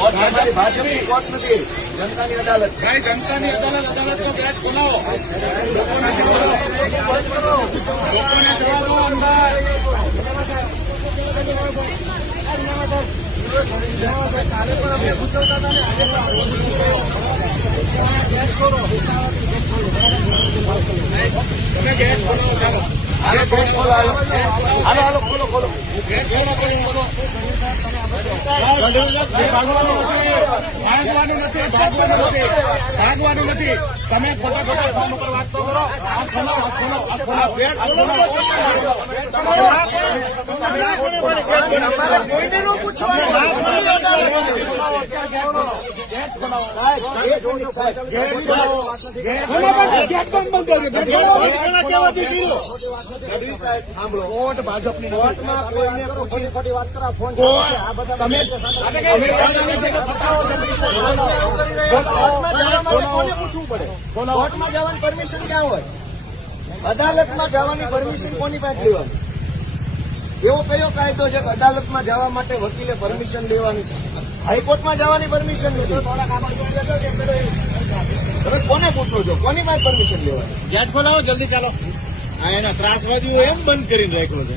ભાજપની કોર્ટ નથી, જનતાની અદાલત છે. જનતાની અદાલતનો ગેટ ખોલાવો. લોકોને જવા દો અંદર. કાલે પણ અમે સૂચવતા હતા ને, આજે તમે ગેટ ખોલાવો. ચાલો હાલો ગેટ ખોલો, હાલો ખોલો ખોલો. ગેટ ખોલો. ભાગવાનું નથી. તમે ખોટા ફોન ઉપર વાત તો કરો. કોઈને નું પૂછવાનું. સાંભળો, કોર્ટ ભાજપની કોર્ટમાં કોઈને પૂછી ખોટી વાત કરા. ફોન કોને પૂછવું પડે? કોર્ટમાં જવાની પરમિશન ક્યાં હોય? અદાલતમાં જવાની પરમિશન કોની પાસે લેવાની? એવો કયો કાયદો છે કે અદાલતમાં જવા માટે વકીલે પરમિશન લેવાની? હાઈકોર્ટમાં જવાની પરમિશન નથી. તમે કોને પૂછો છો? કોની પાસે પરમિશન લેવાની? ગેટ ખોલાવો જલ્દી. ચાલો. આ એના ત્રાસવાદીઓ એમ બંધ કરીને રાખ્યો છે.